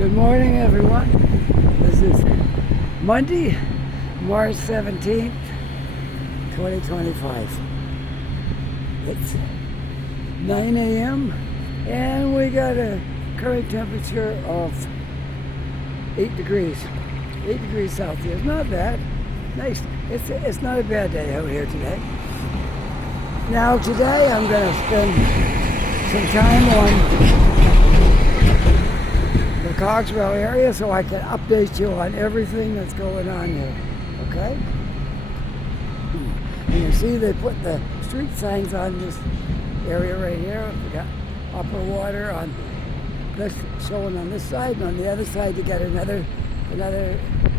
Good morning, everyone. This is Monday, March 17th, 2025. It's 9 a.m. and we got a current temperature of 8 degrees. 8 degrees Celsius. Not bad. Nice. It's not a bad day out here today. Now today I'm going to spend some time on the Cogswell area so I can update you on everything that's going on here. Okay? And you see they put the street signs on this area right here. We got upper water on this showing on this side, and on the other side you got another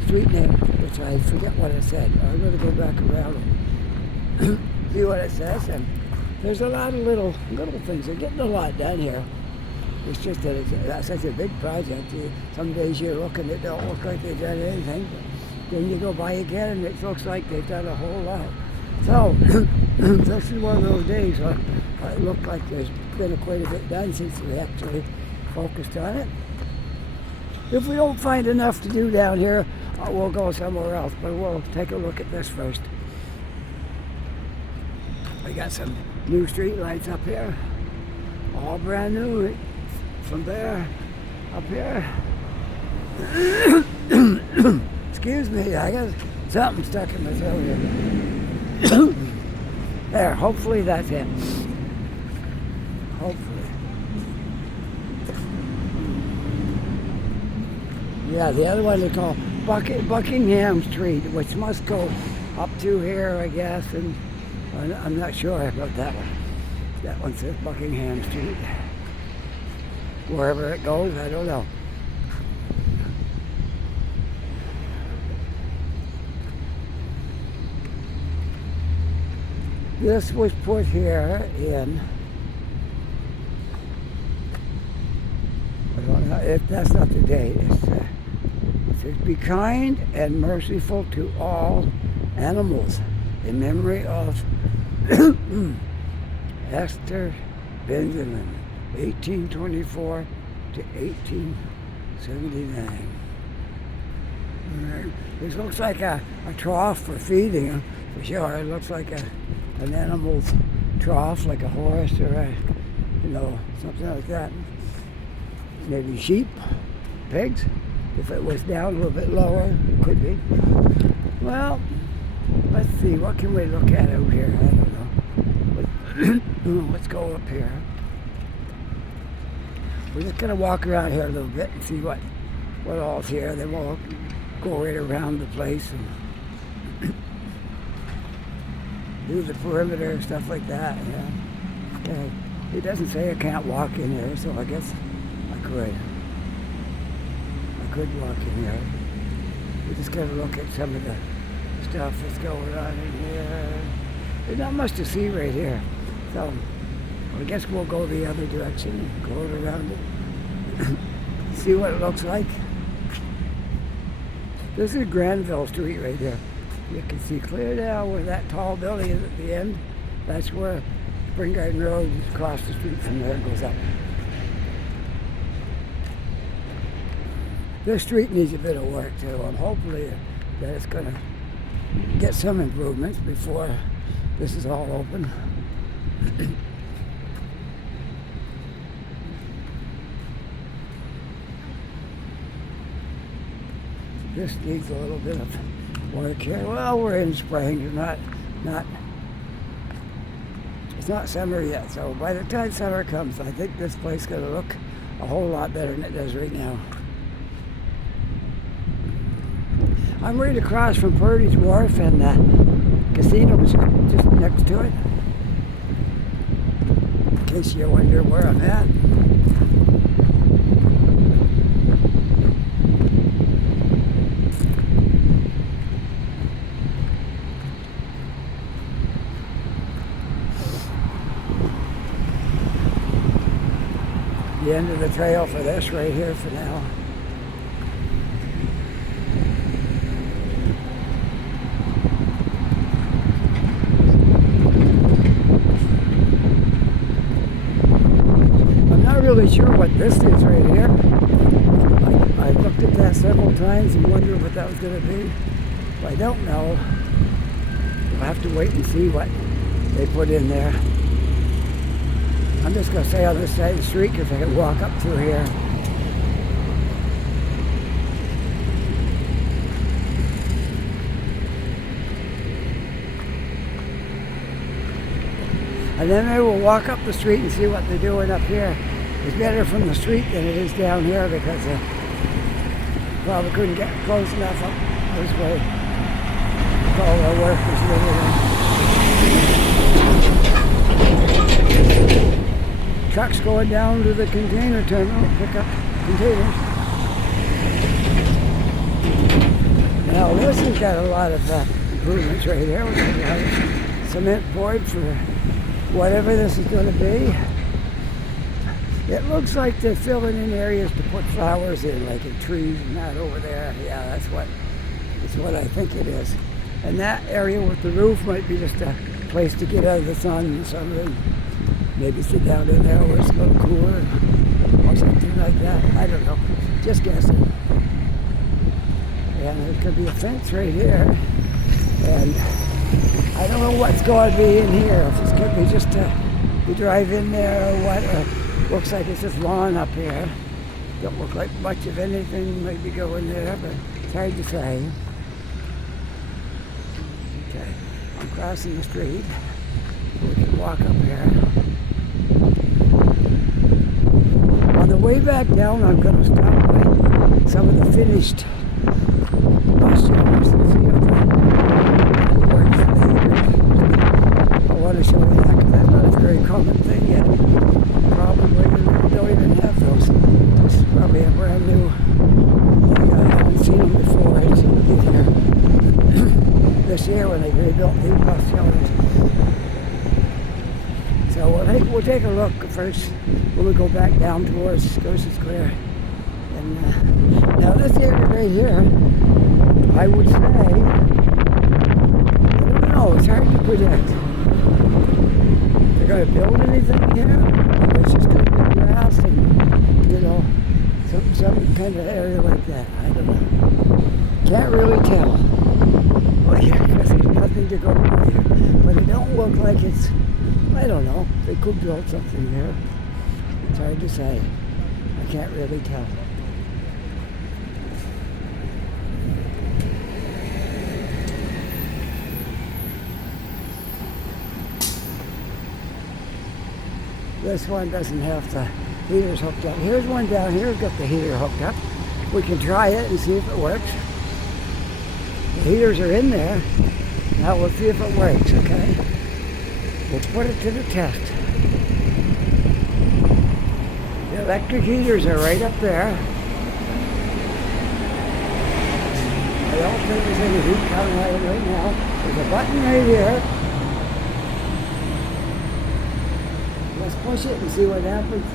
street name, which I forget what it said. I'm going to go back around and see what it says. And there's a lot of little things. They're getting a lot done here. It's just that it's such a big project. Some days you look and it don't look like they've done anything. But then you go by again and it looks like they've done a whole lot. So this is one of those days where it looked like there's been quite a bit done since we actually focused on it. If we don't find enough to do down here, we'll go somewhere else. But we'll take a look at this first. We got some new street lights up here, all brand new. From there, up here. Excuse me, I got something stuck in my throat here. There, hopefully that's it. Hopefully. Yeah, the other one they call Buckingham Street, which must go up to here, I guess, and I'm not sure about that one. That one says Buckingham Street. Wherever it goes, I don't know. This was put here in, I don't know if that's not the date. It says, "Be kind and merciful to all animals in memory of Esther Benjamin, 1824 to 1879. This looks like a trough for feeding, for sure. It looks like an animal's trough, like a horse or something like that. Maybe sheep, pigs. If it was down a little bit lower, it could be. Well, let's see. What can we look at out here? I don't know. Let's go up here. We're just going to walk around here a little bit and see what all's here. Then we'll go right around the place and do the perimeter and stuff like that. Yeah. Okay. It doesn't say I can't walk in here, so I guess I could. I could walk in here. We're just going to look at some of the stuff that's going on in here. There's not much to see right here. So I guess we'll go the other direction and go around it. See what it looks like. This is Granville Street right here. You can see clear down where that tall building is at the end. That's where Spring Garden Road is across the street from there. It goes up. This street needs a bit of work too. I'm hopefully that it's going to get some improvements before this is all open. This needs a little bit of work here. Well, we're in spring. It's not summer yet. So by the time summer comes, I think this place is going to look a whole lot better than it does right now. I'm right across from Purdy's Wharf, and the casino is just next to it. In case you wonder where I'm at. The end of the trail for this right here for now. I'm not really sure what this is right here. several times and wondered what that was going to be. But I don't know. We'll have to wait and see what they put in there. I'm just going to stay on this side of the street because I can walk up through here. And then maybe we'll walk up the street and see what they're doing up here. It's better from the street than it is down here because probably couldn't get close enough up this way with all our workers living in. Trucks going down to the container terminal to pick up containers. Now this has got a lot of improvements right here. We're going to have cement poured for whatever this is going to be. It looks like they're filling in areas to put flowers in, like in trees and that over there. Yeah, that's what I think it is. And that area with the roof might be just a place to get out of the sun and something. Maybe sit down in there where it's a little cooler or something like that. I don't know. Just guessing. And there could be a fence right here. And I don't know what's going to be in here. If it's going to be just you drive in there or what. Looks like it's just lawn up here. Don't look like much of anything might be going there, but it's hard to say. Okay, I'm crossing the street. We can walk up here. On the way back down, I'm going to stop by some of the finished bus shelters and see if they work for the heaters. I want to show you that because that's not a very common thing yet. Probably don't even have those. This is probably a brand new thing. I haven't seen them before. I seen them here this year when they rebuilt these bus shelters. So we'll take a look first when we go back down towards Scotia Square. And now this area right here, I would say, I don't know, it's hard to predict. They're going to build anything here? It's just going to be grass and, some kind of area like that. I don't know. Can't really tell. Well, yeah, because there's nothing to go by here. But it don't look like it's, I don't know. They could build something here. It's hard to say. I can't really tell. This one doesn't have the heaters hooked up. Here's one down here, got the heater hooked up. We can try it and see if it works. The heaters are in there. Now we'll see if it works, okay? We'll put it to the test. The electric heaters are right up there. I don't think there's any heat coming out of it right now. There's a button right here. Let's push it and see what happens.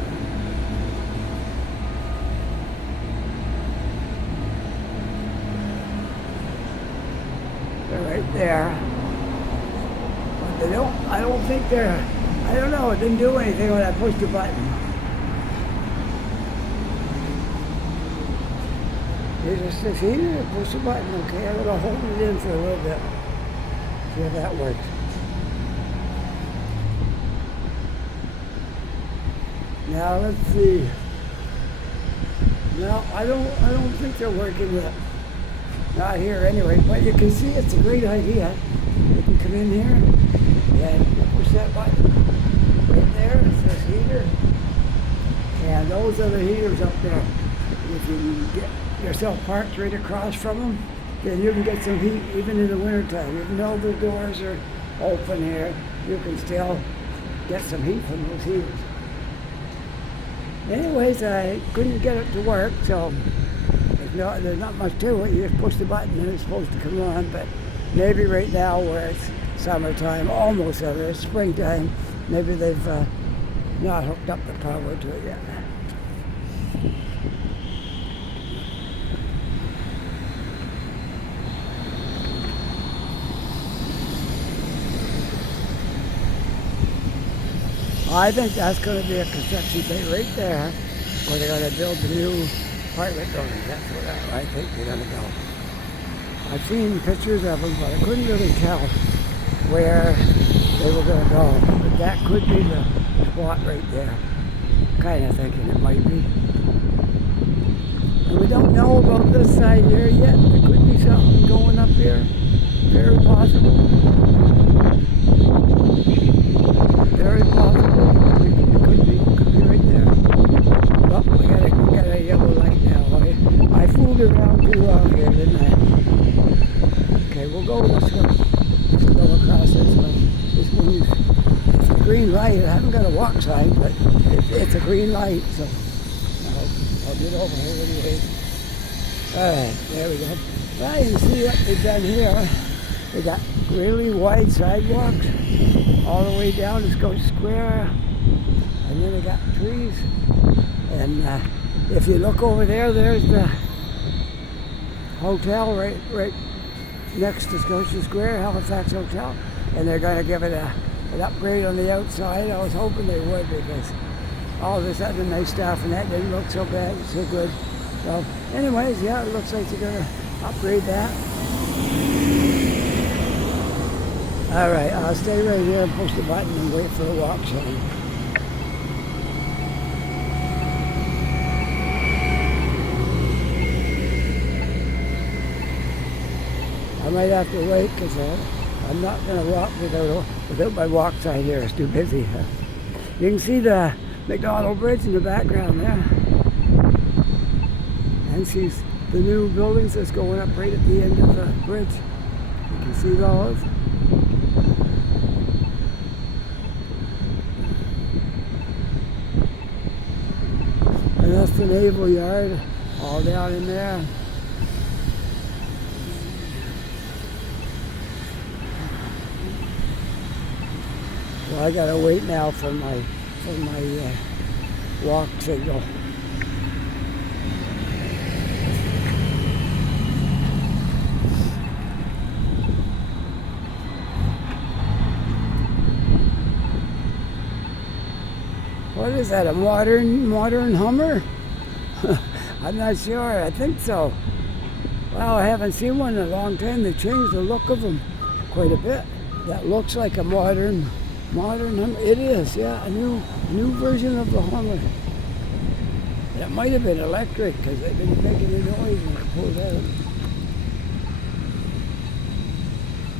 They're right there. But they don't, I don't think they're, I don't know, it didn't do anything when I pushed the button. It just says here, push the button, okay? I'm gonna hold it in for a little bit. See if that works. Now let's see. No, I don't think they're working yet. Not here anyway, but you can see it's a great idea. You can come in here and push that button. Right there, it says heater. And those are the heaters up there. If you can get yourself parked right across from them, then you can get some heat even in the wintertime. Even though the doors are open here, you can still get some heat from those heaters. Anyways, I couldn't get it to work, so there's not much to it. You just push the button and it's supposed to come on, but maybe right now where it's summertime, almost summer, it's springtime, maybe they've not hooked up the power to it yet. I think that's going to be a construction site right there, where they're going to build the new apartment buildings. That's what I think they're going to go. I've seen pictures of them, but I couldn't really tell where they were going to go. But that could be the spot right there. Kind of thinking it might be. And we don't know about this side here yet. There could be something going up here. Very possible. Very possible. It could be right there. Oh, we got a yellow light now. I fooled around too long here, didn't I? Okay, we'll go this way. We'll go across this way. This one it's a green light. I haven't got a walk sign, but it's a green light, so I'll get over here anyways. Alright, there we go. Well, you see what they've done here. They got really wide sidewalks all the way down to Scotia Square, and then they got trees. And if you look over there, there's the hotel right next to Scotia Square, Halifax Hotel, and they're going to give it an upgrade on the outside. I was hoping they would, because all this other nice stuff and that didn't look so bad, so good. So anyways, yeah, it looks like they're going to upgrade that. Alright, I'll stay right here and push the button and wait for the walk sign. I might have to wait because I'm not going to walk without my walk sign here. It's too busy. You can see the McDonald Bridge in the background there. And see the new buildings that's going up right at the end of the bridge. You can see those. And that's the Naval Yard, all down in there. Well, I gotta wait now for my walk signal. What is that, a modern Hummer? I'm not sure, I think so. Well, I haven't seen one in a long time. They changed the look of them quite a bit. That looks like a modern Hummer. It is, yeah, a new version of the Hummer. It might have been electric because they've been making a noise when I pulled out.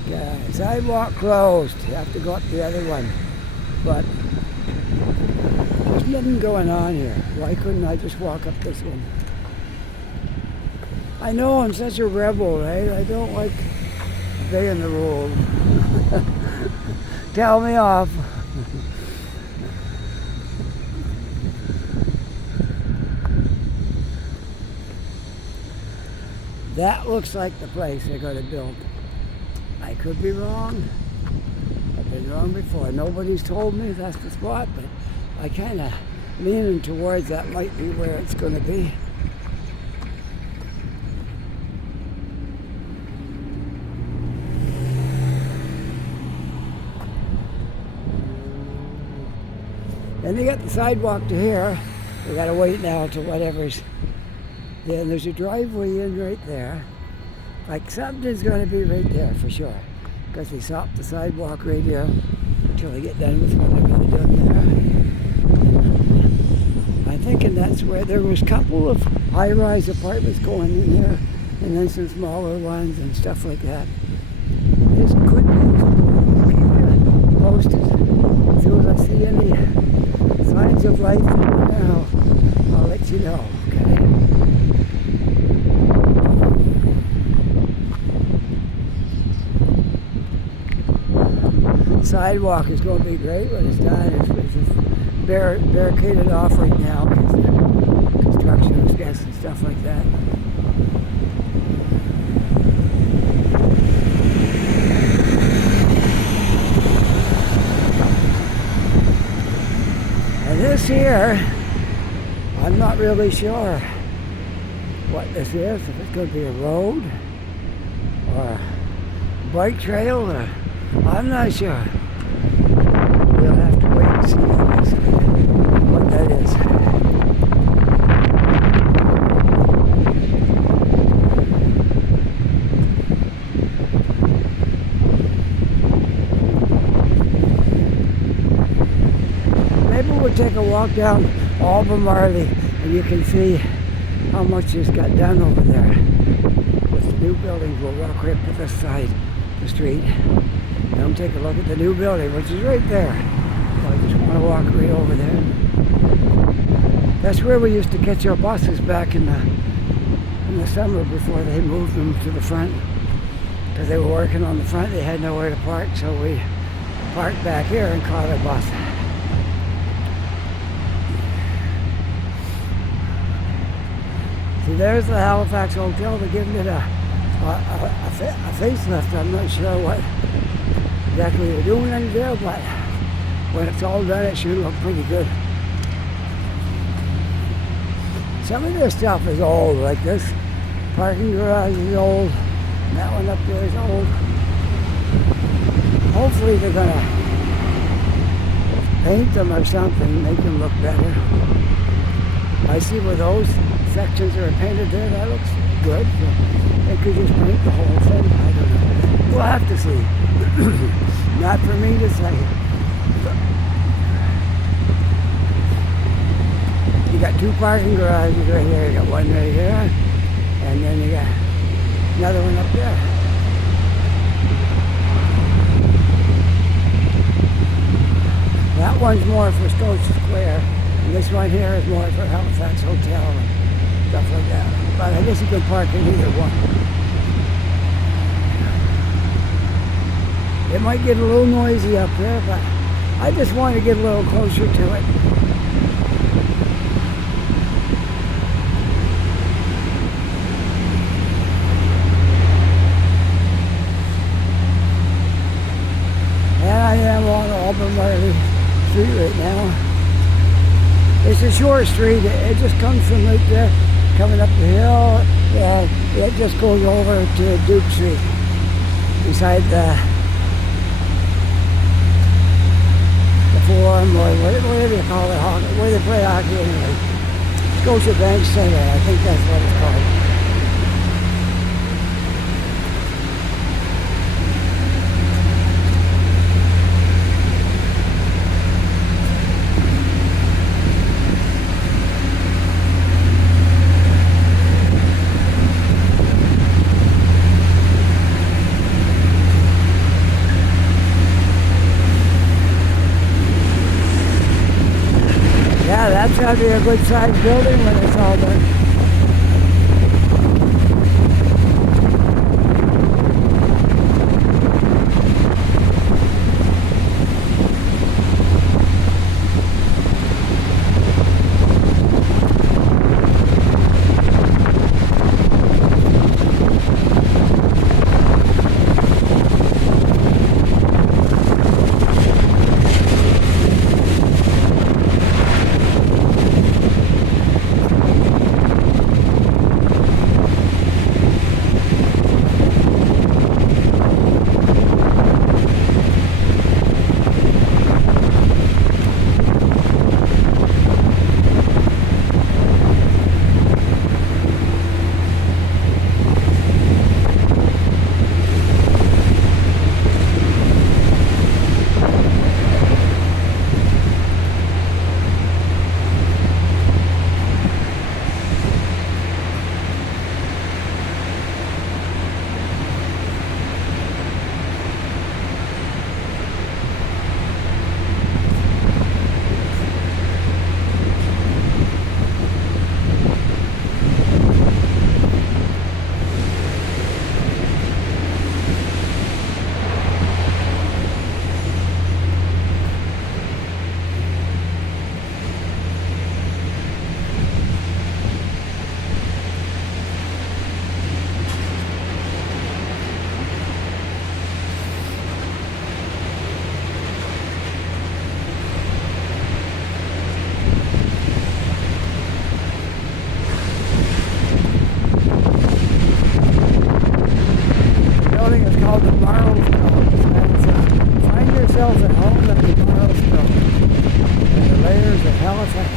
Yeah, sidewalk closed. You have to go up the other one. But there's nothing going on here. Why couldn't I just walk up this one? I know I'm such a rebel, right? I don't like obeying the rules. Tell me off. That looks like the place they're going to build. I could be wrong. I've been wrong before. Nobody's told me that's the spot, but I kind of leaning towards that might be where it's going to be. And they got the sidewalk to here. We got to wait now to whatever's. Yeah, and there's a driveway in right there. Like something's going to be right there for sure. Because they stopped the sidewalk right here until they get done with whatever they're doing there. I'm thinking that's where there was a couple of high-rise apartments going in here, and then some smaller ones and stuff like that. This could be posted. As soon as I see any signs of life now, I'll let you know, okay? Sidewalk is going to be great when it's done. It's just barricaded off right now because the construction is and stuff like that. And this here, I'm not really sure what this is, if it's going to be a road or a bike trail, or I'm not sure. We'll have to wait and see what that is. walk down Albemarle and you can see how much is got done over there. With the new buildings, we'll walk right to this side of the street. Now take a look at the new building, which is right there. So I just want to walk right over there. That's where we used to catch our buses back in the summer before they moved them to the front. Because they were working on the front, they had nowhere to park, so we parked back here and caught our bus. See, there's the Halifax Hotel. They're giving it a facelift. I'm not sure what exactly they're doing in there, but when it's all done, it should look pretty good. Some of their stuff is old, like this parking garage is old. And that one up there is old. Hopefully they're gonna paint them or something, make them look better. I see where those sections are painted there, that looks good. So they could just paint the whole thing, I don't know. We'll have to see. Not for me to say. You got two parking garages right here. You got one right here, and then you got another one up there. That one's more for Scotia Square, and this one here is more for Halifax Hotel and stuff like that. But I guess you can park in either one. It might get a little noisy up there, but I just want to get a little closer to it. And I am on Albemarle Street right now. It's a short street. It just comes from right there, coming up the hill, and it just goes over to Duke Street, beside the Forum, or whatever you call it, where they play hockey anyway. Scotia Bank Center, I think that's what it's called. Yeah, that's got to be a good sized building when it's all done.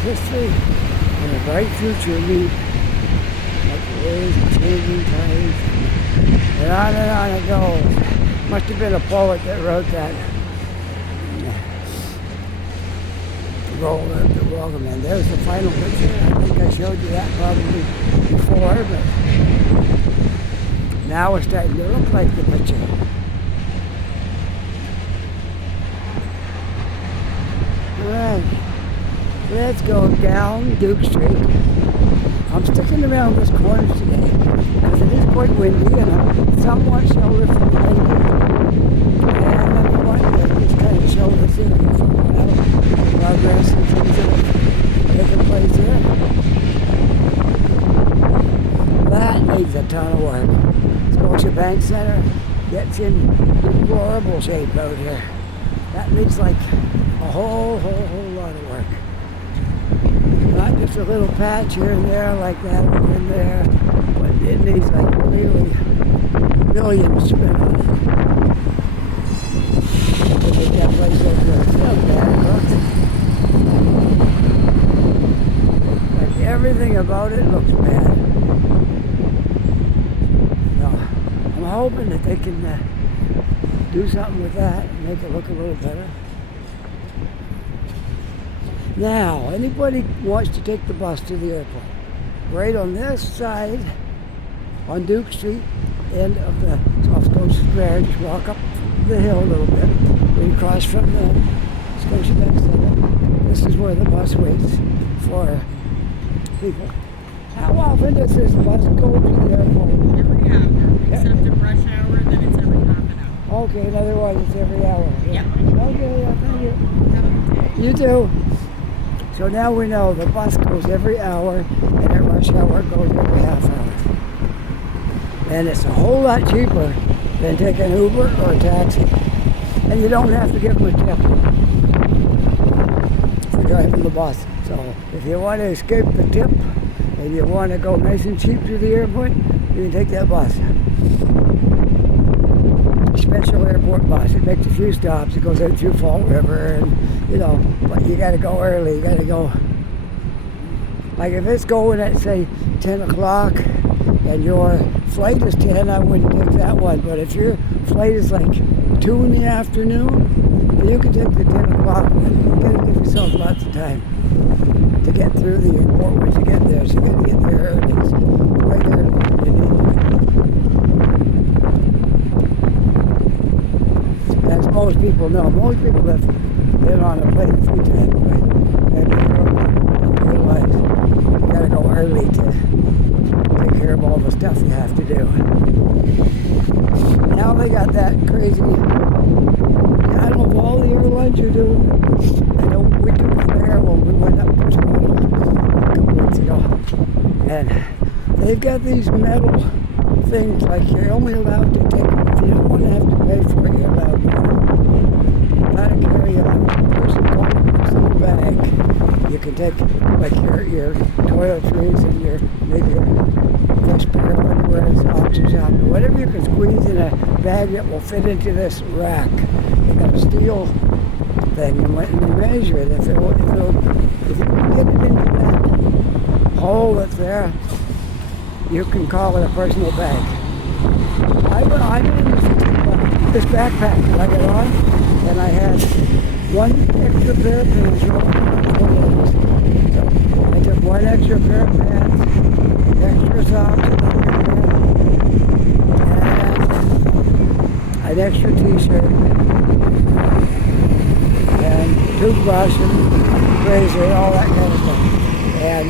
history and a bright future meet like the waves of changing times. And on it goes. Must have been a poet that wrote that. the welcome in. There's the final picture. I think I showed you that probably before, but now it's starting to look like the picture. Alright, let's go down Duke Street. I'm sticking around this corner today because it is quite windy and I'm somewhat sheltered from the wind. And I wanted to just kind of show this area from progress and things that have taken place here. That needs a ton of work. Scotiabank Center gets in deplorable shape out here. That needs like a whole lot of work. Not just a little patch here and there like that one in there, but it needs like really millions spent on it. To get that place over. It's not bad, it looks. Like everything about it looks bad. So I'm hoping that they can do something with that and make it look a little better. Now, anybody wants to take the bus to the airport, right on this side, on Duke Street, end of the South Coast Square, just walk up the hill a little bit, when you cross from the Scotiabank Center. This is where the bus waits for people. How often does this bus go to the airport? Every hour, except at rush hour, then it's every half an hour. Okay, in other words, it's every hour. Yeah. Okay, yeah, thank you. Have a good day. You too. So now we know the bus goes every hour and at rush hour goes every half hour. And it's a whole lot cheaper than taking an Uber or a taxi. And you don't have to give them a tip for driving the bus. So if you want to escape the tip and you want to go nice and cheap to the airport, you can take that bus. Special airport bus. It makes a few stops. It goes out through Fall River, and but you got to go early. You got to go. Like if it's going at say 10 o'clock, and your flight is 10, I wouldn't take that one. But if your flight is like 2 in the afternoon, you can take the 10 o'clock one. You got to give yourself lots of time to get through the airport once you get there. So you got to get there early. It's right early. As most people know, most people have been on a plane a few times, right? And they realize you gotta go early to take care of all the stuff you have to do. Now they got that crazy, I don't know if all the airlines are doing it. I know we took Flair when we went up to Toronto a couple weeks ago. And they've got these metal things like you're only allowed to take, if you don't want to have to pay for it, you're allowed to. Not to carry a personal bag. You can take like your toiletries and maybe your fresh pair of underwear, socks or something. Whatever you can squeeze in a bag that will fit into this rack. They got a steel thing, and when you measure it, if you can get it into that hole that's there, you can call it a personal bag. I managed to take this backpack that I got on, and I had one extra pair of pants. So I took one extra pair of pants, extra socks, and an extra t-shirt, and toothbrush and razor, all that kind of stuff. And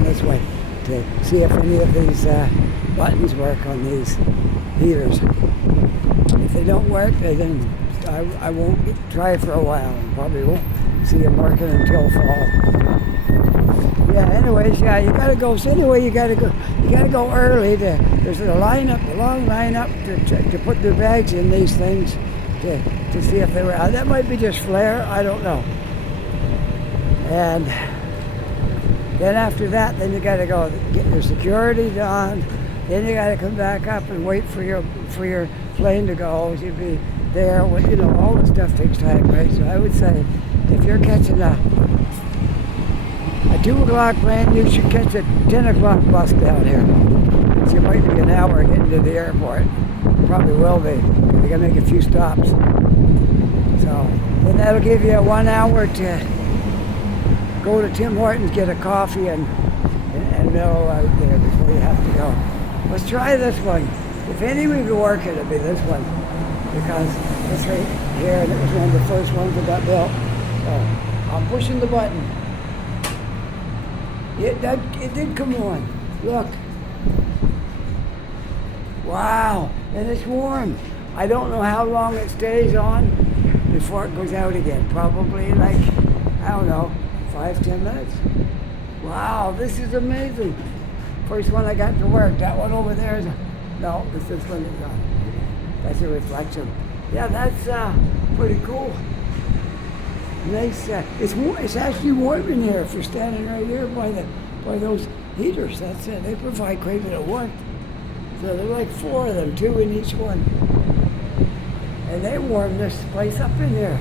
this way to see if any of these buttons work on these heaters. If they don't work, then I won't try for a while. Probably won't see them working until fall. Yeah. Anyways, yeah, you gotta go. So anyway, you gotta go early. There's a long lineup to put their bags in these things to see if they were out. That might be just Flair. I don't know. And then after that, then you got to go get your security done. Then you got to come back up and wait for your plane to go. You'd be there. All this stuff takes time, right? So I would say, if you're catching a 2 o'clock plane, you should catch a 10 o'clock bus down here. So you might be an hour getting to the airport. Probably will be. We gotta make a few stops. So, and that'll give you 1 hour to go to Tim Hortons, get a coffee and mill out there before you have to go. Let's try this one. If any we could work it, it'd be this one. Because it's right here and it was one of the first ones that got built. So, I'm pushing the button. It did come on. Look. Wow, and it's warm. I don't know how long it stays on before it goes out again. Probably like, I don't know, 5-10 minutes. Wow, this is amazing. First one I got to work. That one over there is, no, this one is on. That's a reflection. Yeah, that's pretty cool. Nice. It's actually warm in here if you're standing right here by those heaters. That's it. They provide quite a bit of warmth. So there's like 4 of them, 2 in each one. And they warm this place up in here.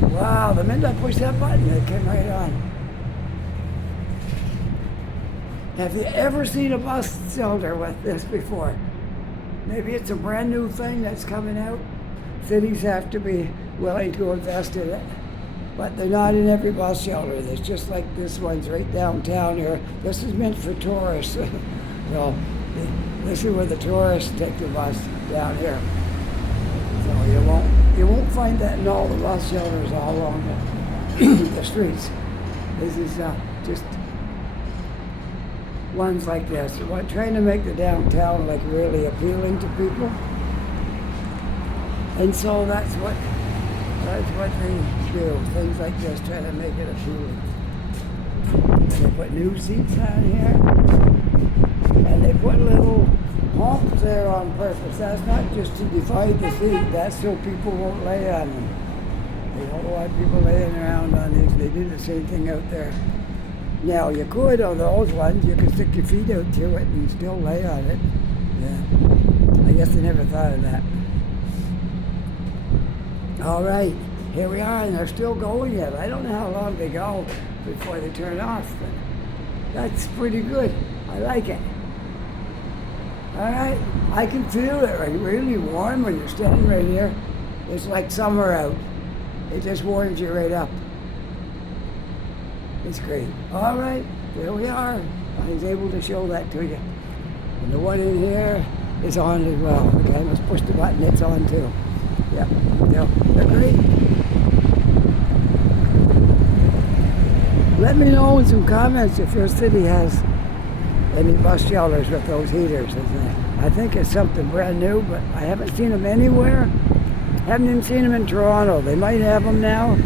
Wow, the minute I pushed that button, it came right on. Have you ever seen a bus shelter with this before? Maybe it's a brand new thing that's coming out. Cities have to be willing to invest in it. But they're not in every bus shelter. There's just like this one's right downtown here. This is meant for tourists. So this is where the tourists take the bus down here. So you won't find that in all the bus shelters all along the streets. This is just ones like this. We're trying to make the downtown like really appealing to people. And so that's what they do. Things like this, trying to make it appealing. They put new seats on here. And they put little humps there on purpose. That's not just to divide the seat. That's so people won't lay on them. They don't want people laying around on these. They do the same thing out there. Now, you could, on those ones, you could stick your feet out to it and still lay on it. Yeah. I guess they never thought of that. All right. Here we are, and they're still going yet. I don't know how long they go before they turn off, but that's pretty good. I like it. All right. I can feel it really warm when you're standing right here. It's like summer out. It just warms you right up. It's great. All right, there we are. I was able to show that to you. And the one in here is on as well. Okay, let's push the button, it's on too. Yep, they're great. Let me know in some comments if your city has any bus shelters with those heaters. I think it's something brand new, but I haven't seen them anywhere. Haven't even seen them in Toronto. They might have them now.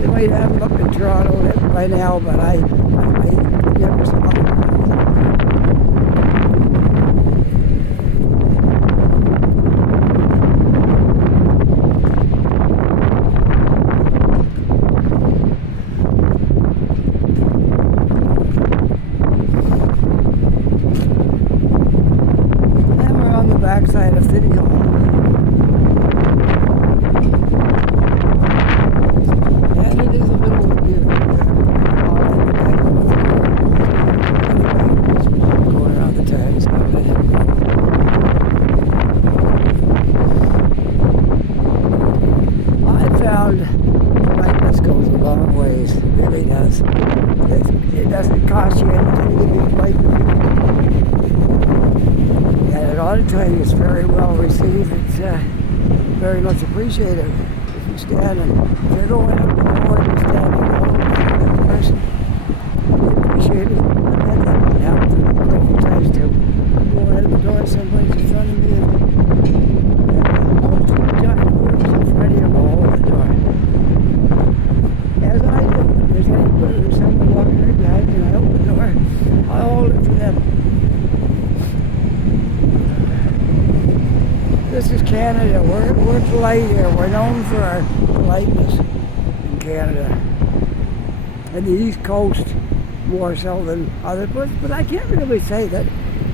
They might have them up in Toronto by now, but I never saw them. And we're on the backside of City Hall. Politeness goes a long ways. It really does. It doesn't cost you anything to be polite to people. And a lot of times it's very well received. It's very much appreciated. If you stand and if you're going up to the door and you stand alone, the person, they appreciate it. I've had that happen to me quite a few times too. I'm going out the door, somebody's in front of me, and most of the time, whoever's in front of you will hold the door. As I do. If there's someone walking right behind me and I open the door, I hold it for them. This is Canada. We're polite here. We're known for our politeness in Canada. And the East Coast more so than other places. But I can't really say that.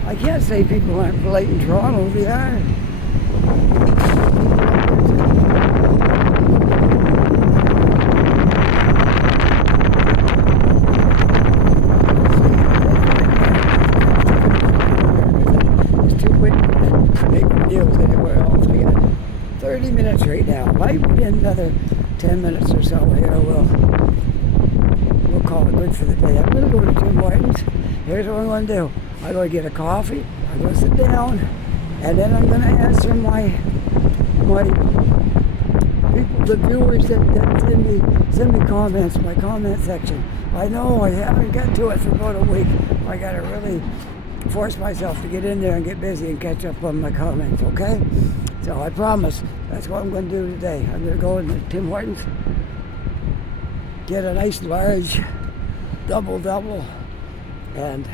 I can't say people aren't polite in Toronto. They are. It's too in another 10 minutes or so here, we'll call it good for the day. I'm going to go to Tim Hortons. Here's what I'm going to do. I'm going to get a coffee. I'm going to sit down, and then I'm going to answer my people, the viewers that send me comments, my comment section. I know I haven't got to it for about a week. I got to really force myself to get in there and get busy and catch up on my comments, okay? So I promise that's what I'm going to do today. I'm going to go into Tim Hortons, get a nice large double, and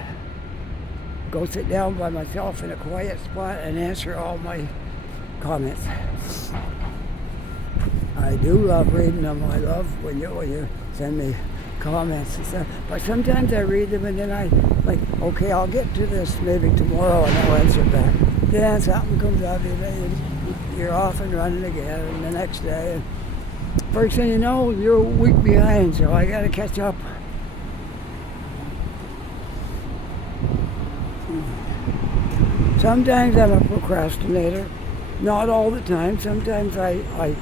go sit down by myself in a quiet spot and answer all my comments. I do love reading them. I love when you send me comments and stuff. But sometimes I read them and then I like, okay, I'll get to this maybe tomorrow and I'll answer back. Then something comes up and you're off and running again, and the next day. And first thing you know, you're a week behind, so I got to catch up. Sometimes I'm a procrastinator. Not all the time. Sometimes I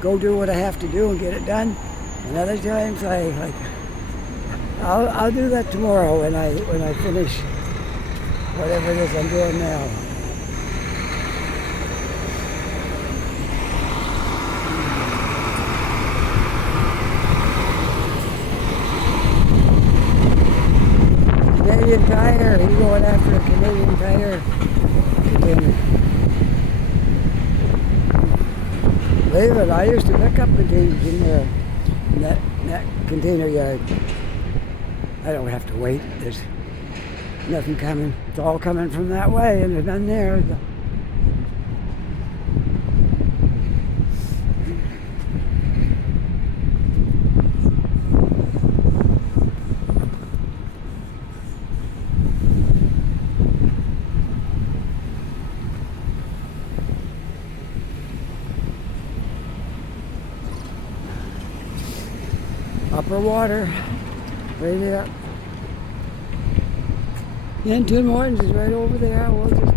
go do what I have to do and get it done. And other times I'll do that tomorrow when I finish whatever it is I'm doing now. Canadian Tire, he's going after a Canadian Tire container. Believe it, I used to pick up containers in there, in that container yard. I don't have to wait. There's nothing coming. It's all coming from that way, and there's none there. Upper water, right there. And Tim Hortons is right over there. We'll just,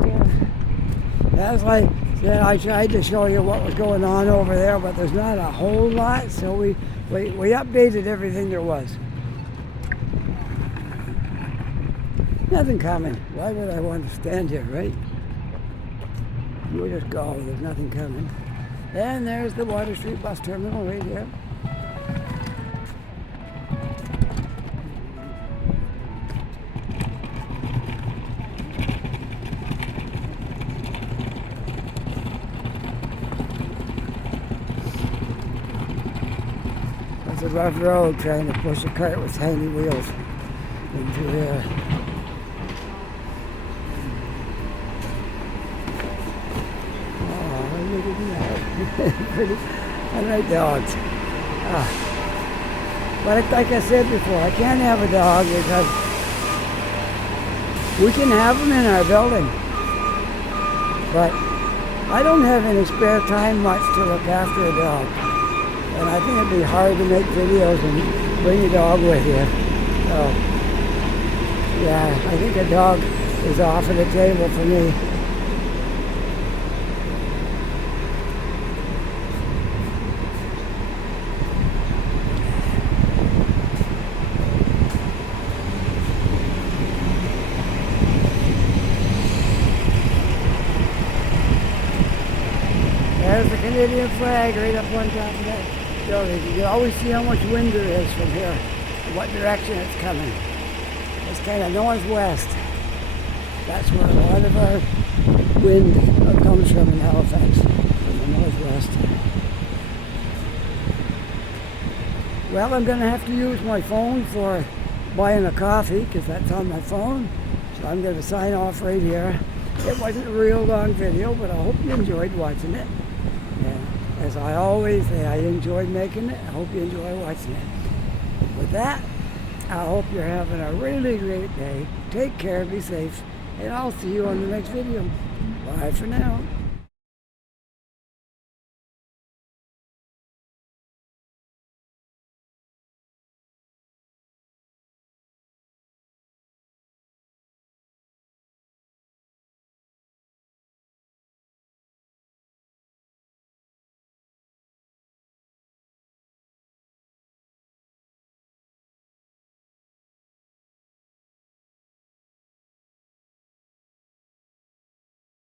as I said, I tried to show you what was going on over there, but there's not a whole lot, so we updated everything there was. Nothing coming. Why would I want to stand here, right? We'll just go. There's nothing coming. And there's the Water Street bus terminal right here. It's a rough road trying to push a cart with tiny wheels into there. Oh, look at that. I like dogs. But like I said before, I can't have a dog because we can have them in our building. But I don't have any spare time much to look after a dog. And I think it'd be hard to make videos and bring a dog with you. So, yeah, I think a dog is off of the table for me. There's the Canadian flag right up on top of that building. You can always see how much wind there is from here, what direction it's coming. It's kind of northwest. That's where a lot of our wind comes from in Halifax, from the northwest. Well, I'm going to have to use my phone for buying a coffee because that's on my phone. So I'm going to sign off right here. It wasn't a real long video, but I hope you enjoyed watching it. And as I always say, I enjoyed making it. I hope you enjoy watching it. With that, I hope you're having a really great day. Take care, be safe, and I'll see you on the next video. Bye for now.